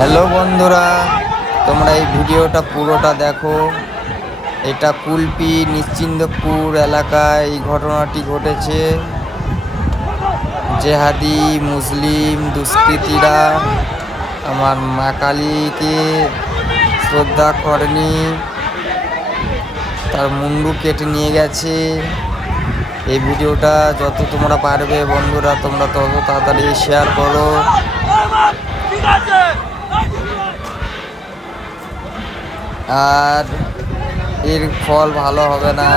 Hello বন্ধুরা, তোমরা এই ভিডিওটা পুরোটা দেখো। এটা কুলপি নিশ্চিন্দপুর এলাকায় এই ঘটনাটি ঘটেছে। জেহাদি মুসলিম দুষ্কৃতীরা আমার মা কালীকে শ্রদ্ধা করেনি, তার মুন্ডু কেটে নিয়ে গেছে। এই ভিডিওটা যত তোমরা পারবে বন্ধুরা, তোমরা তত তাড়াতাড়ি শেয়ার করো। আর এর ফল ভালো হবে না।